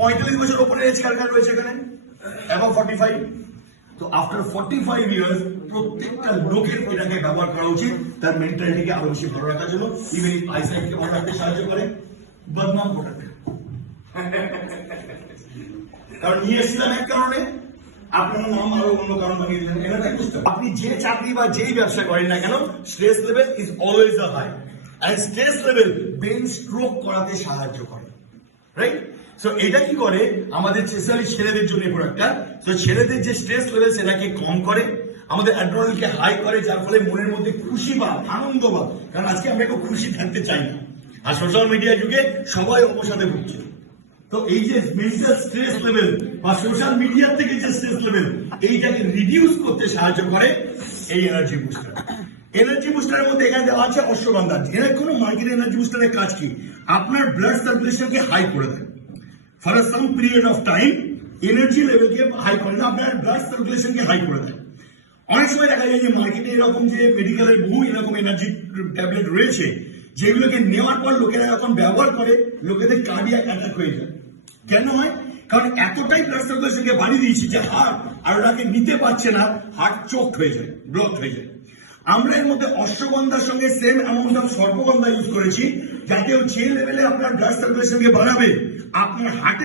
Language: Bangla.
45 বছর উপরে এজ কার কার রয়েছে এখানে? অ্যাবাভ 45। তো আফটার 45 ইয়ার্স প্রত্যেকটা লোকের এটাকে ব্যবহার করা উচিত তার মেন্টালিটিকে আরো বেশি ভালো রাখার জন্য। ইভেন আইসাইটকে ভালো রাখতে সাহায্য করে, বদনাম ঘটাতে। কারণ নিয়ে এসেছিলাম এক কারণে, আপনার নাম আরো অন্য কারণ বানিয়ে দিলেন। এনার্জি বুস্টার, আপনি যে চাকরি বা যেই ব্যবসা করেন না কেন, stress level is always a high, and stress level brain stroke করাতে সাহায্য করে, রাইট? সো এটা কি করে আমাদের স্পেশালি ছেলেদের জন্য প্রোডাক্টটা। তো ছেলেদের যে স্ট্রেস লেভেল সেটাকে কম করে, আমাদের অ্যাড্রিনালিনকে হাই করে, যার ফলে মনের মধ্যে খুশি বা আনন্দ বা, কারণ আজকে আমরা কেউ খুশি থাকতে চাই না, আর সোশ্যাল মিডিয়া যুগে সবাই অবসাদে ভুগছে। তো এই যে মেন্টাল স্ট্রেস লেভেল বা সোশ্যাল মিডিয়া থেকে যে স্ট্রেস লেভেল, এইটাকে রিডিউস করতে সাহায্য করে এই এনার্জি বুস্টার। এনার্জি বুস্টারের মধ্যে এখানে দেওয়া আছে অশ্বগন্ধা। এর কোনো মার্কেট এনার্জি বুস্টারের কাজ কি? আপনার ব্লাড সার্কুলেশনকে হাই করে দেয় for some period of time. Energy লেভেলকে হাই করে না, আপনার ব্লাড সার্কুলেশনকে হাই করে দেয়। অনেক সময় দেখা যায় যে মার্কেটে এরকম যে মেডিকেলের বহু এরকম এনার্জি ট্যাবলেট রয়েছে, যেগুলোকে নেওয়ার পর লোকেরা এখন ব্যবহার করে, লোকেদের কার্ডিয়াক অ্যাটাক হয়ে যায়। কেন হয়? কারণ এতটাই ব্লাড সার্কুলেশনকে বাড়িয়ে দিয়েছি যে হার্ট আর ওটাকে নিতে পারছে না, হার্ট চোক হয়ে যায়, ব্লক হয়ে যায়। আমরা এর মধ্যে অশ্বগন্ধার সঙ্গে সেম অ্যামাউন্ট অফ সর্পগন্ধা ইউজ করেছি, যাতে যে লেভেলে আপনার ব্লাড সার্কুলেশনকে বাড়াবে, আপনার হার্টে